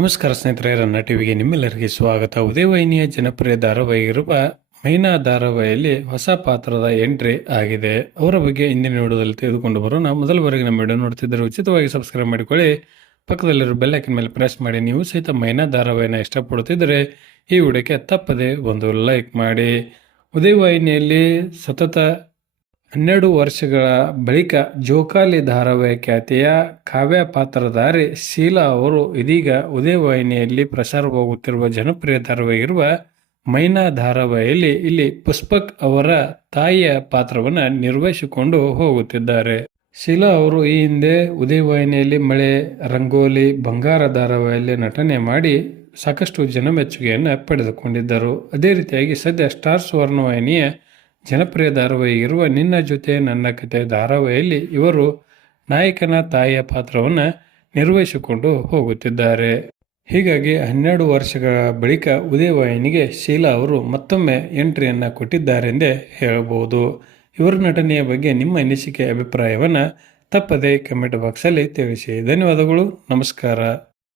ನಮಸ್ಕಾರ ಸ್ನೇಹಿತರೆ, ರನ್ನ ಟಿವಿಗೆ ನಿಮ್ಮೆಲ್ಲರಿಗೆ ಸ್ವಾಗತ. ಉದಯವಾಹಿನಿಯ ಜನಪ್ರಿಯ ಧಾರಾವಾಹಿಯಿರುವ ಮೈನಾ ಧಾರಾವಾಹಿಯಲ್ಲಿ ಹೊಸ ಪಾತ್ರದ ಎಂಟ್ರಿ ಆಗಿದೆ. ಅವರ ಬಗ್ಗೆ ಇಂದಿನ ವಿಡಿಯೋದಲ್ಲಿ ತಿಳಿದುಕೊಂಡು ಬರೋಣ. ಮೊದಲವರೆಗೆ ನಮ್ಮ ವಿಡಿಯೋ ನೋಡ್ತಿದ್ದರೆ ಉಚಿತವಾಗಿ ಸಬ್ಸ್ಕ್ರೈಬ್ ಮಾಡಿಕೊಳ್ಳಿ. ಪಕ್ಕದಲ್ಲಿರೋ ಐಕನ್ ಮೇಲೆ ಪ್ರೆಸ್ ಮಾಡಿ. ನೀವು ಸಹಿತ ಮೈನಾ ಧಾರಾವಾಹಿನ ಇಷ್ಟಪಡುತ್ತಿದ್ದರೆ ಈ ವಿಡಿಯೋಕ್ಕೆ ತಪ್ಪದೆ ಒಂದು ಲೈಕ್ ಮಾಡಿ. ಉದಯವಾಹಿನಿಯಲ್ಲಿ ಸತತ ಹನ್ನೆರಡು ವರ್ಷಗಳ ಬಳಿಕ ಜೋಕಾಲಿ ಧಾರಾವಾಹಿ ಖ್ಯಾತಿಯ ಕಾವ್ಯ ಪಾತ್ರಧಾರಿ ಶೀಲಾ ಅವರು ಇದೀಗ ಉದಯವಾಹಿನಿಯಲ್ಲಿ ಪ್ರಸಾರವಾಗುತ್ತಿರುವ ಜನಪ್ರಿಯ ಧಾರಾವಾಹಿಯಿರುವ ಮೈನಾ ಧಾರಾವಾಹಿಯಲ್ಲಿ ಇಲ್ಲಿ ಪುಷ್ಪಕ್ ಅವರ ತಾಯಿಯ ಪಾತ್ರವನ್ನು ನಿರ್ವಹಿಸಿಕೊಂಡು ಹೋಗುತ್ತಿದ್ದಾರೆ. ಶೀಲಾ ಅವರು ಈ ಹಿಂದೆ ಉದಯವಾಹಿನಿಯಲ್ಲಿ ಮಳೆ, ರಂಗೋಲಿ, ಬಂಗಾರ ಧಾರಾವಾಹಿಯಲ್ಲಿ ನಟನೆ ಮಾಡಿ ಸಾಕಷ್ಟು ಜನಮೆಚ್ಚುಗೆಯನ್ನು ಪಡೆದುಕೊಂಡಿದ್ದರು. ಅದೇ ರೀತಿಯಾಗಿ ಸದ್ಯ ಸ್ಟಾರ್ ಸುವರ್ಣವಾಹಿನಿಯ ಜನಪ್ರಿಯ ಧಾರಾವಾಹಿ ಇರುವ ನಿನ್ನ ಜೊತೆ ನನ್ನ ಕತೆ ಧಾರಾವಾಹಿಯಲ್ಲಿ ಇವರು ನಾಯಕನ ತಾಯಿಯ ಪಾತ್ರವನ್ನು ನಿರ್ವಹಿಸಿಕೊಂಡು ಹೋಗುತ್ತಿದ್ದಾರೆ. ಹೀಗಾಗಿ ಹನ್ನೆರಡು ವರ್ಷಗಳ ಬಳಿಕ ಉದಯವಾಹಿನಿಗೆ ಶೀಲಾ ಅವರು ಮತ್ತೊಮ್ಮೆ ಎಂಟ್ರಿಯನ್ನು ಕೊಟ್ಟಿದ್ದಾರೆಂದೇ ಹೇಳಬಹುದು. ಇವರ ನಟನೆಯ ಬಗ್ಗೆ ನಿಮ್ಮ ಅನಿಸಿಕೆ, ಅಭಿಪ್ರಾಯವನ್ನು ತಪ್ಪದೆ ಕಮೆಂಟ್ ಬಾಕ್ಸಲ್ಲಿ ತಿಳಿಸಿ. ಧನ್ಯವಾದಗಳು, ನಮಸ್ಕಾರ.